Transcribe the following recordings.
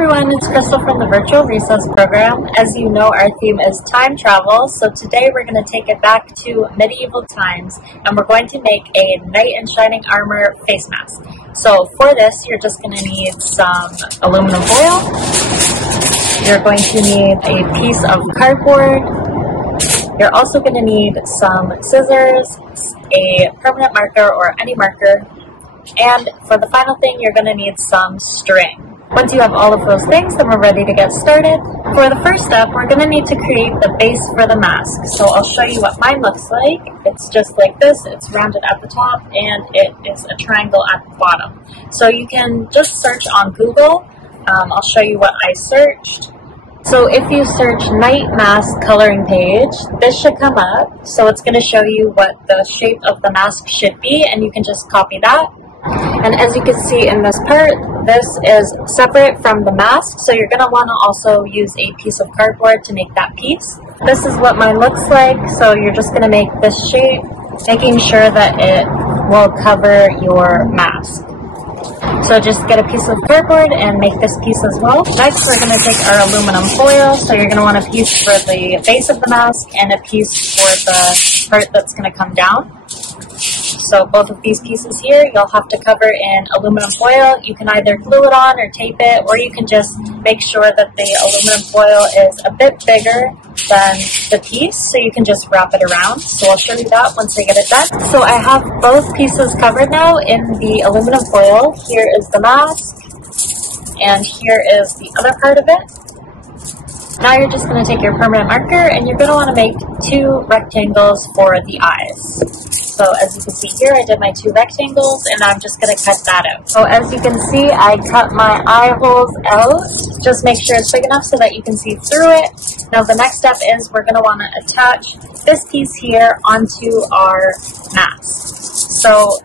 everyone, it's Crystal from the Virtual Recess Program. As you know, our theme is time travel, so today we're going to take it back to medieval times, and we're going to make a knight in shining armor face mask. So for this, you're just going to need some aluminum foil. You're going to need a piece of cardboard. You're also going to need some scissors, a permanent marker or any marker, and for the final thing, you're going to need some string. Once you have all of those things, then we're ready to get started. For the first step, we're going to need to create the base for the mask. So I'll show you what mine looks like. It's just like this. It's rounded at the top and it is a triangle at the bottom. So you can just search on Google. I'll show you what I searched. So if you search knight mask coloring page, this should come up. So it's going to show you what the shape of the mask should be, and you can just copy that. And as you can see in this part, this is separate from the mask, so you're going to want to also use a piece of cardboard to make that piece. This is what mine looks like, so you're just going to make this shape, making sure that it will cover your mask. So just get a piece of cardboard and make this piece as well. Next, we're going to take our aluminum foil, so you're going to want a piece for the base of the mask and a piece for the part that's going to come down. So both of these pieces here, you'll have to cover in aluminum foil. You can either glue it on or tape it, or you can just make sure that the aluminum foil is a bit bigger than the piece, so you can just wrap it around. So I'll show you that once I get it done. So I have both pieces covered now in the aluminum foil. Here is the mask, and here is the other part of it. Now you're just going to take your permanent marker, and you're going to want to make two rectangles for the eyes. So as you can see here, I did my two rectangles, and I'm just going to cut that out. So as you can see, I cut my eye holes out. Just make sure it's big enough so that you can see through it. Now the next step is we're going to want to attach this piece here onto our mask. So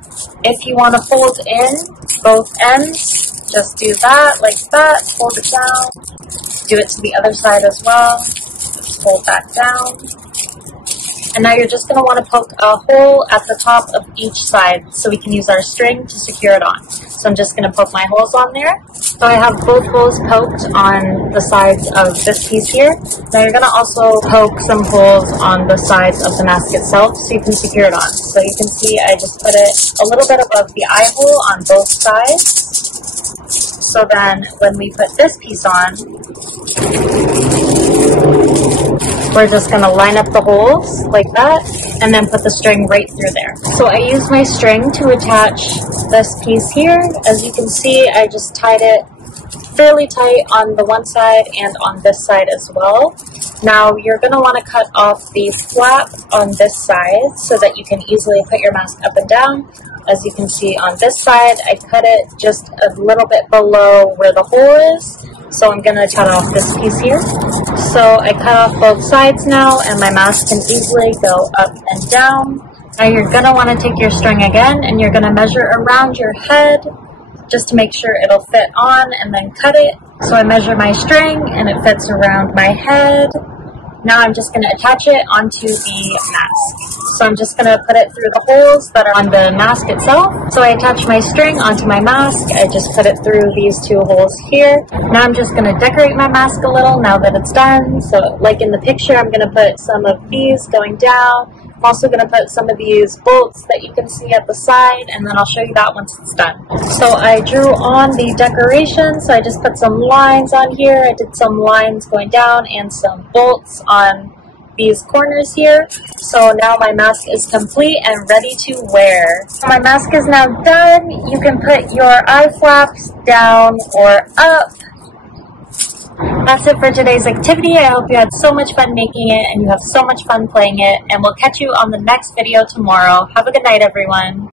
if you want to fold in both ends, just do that, like that, fold it down. Do it to the other side as well. Just fold that down. And now you're just going to want to poke a hole at the top of each side so we can use our string to secure it on. So I'm just going to poke my holes on there. So I have both holes poked on the sides of this piece here. Now you're going to also poke some holes on the sides of the mask itself so you can secure it on. So you can see I just put it a little bit above the eye hole on both sides. So then when we put this piece on, we're just going to line up the holes like that and then put the string right through there. So I used my string to attach this piece here. As you can see, I just tied it fairly tight on the one side and on this side as well. Now you're going to want to cut off the flap on this side so that you can easily put your mask up and down. As you can see on this side, I cut it just a little bit below where the hole is. So I'm going to cut off this piece here. So I cut off both sides now, and my mask can easily go up and down. Now you're going to want to take your string again, and you're going to measure around your head just to make sure it'll fit on, and then cut it. So I measure my string, and it fits around my head. Now I'm just going to attach it onto the mask. So I'm just going to put it through the holes that are on the mask itself. So I attach my string onto my mask. I just put it through these two holes here. Now I'm just going to decorate my mask a little now that it's done. So like in the picture, I'm going to put some of these going down. I'm also going to put some of these bolts that you can see at the side, and then I'll show you that once it's done. So I drew on the decoration, so I just put some lines on here. I did some lines going down and some bolts on these corners here. So now my mask is complete and ready to wear. My mask is now done. You can put your eye flaps down or up. That's it for today's activity. I hope you had so much fun making it and you have so much fun playing it, and we'll catch you on the next video tomorrow. Have a good night, everyone.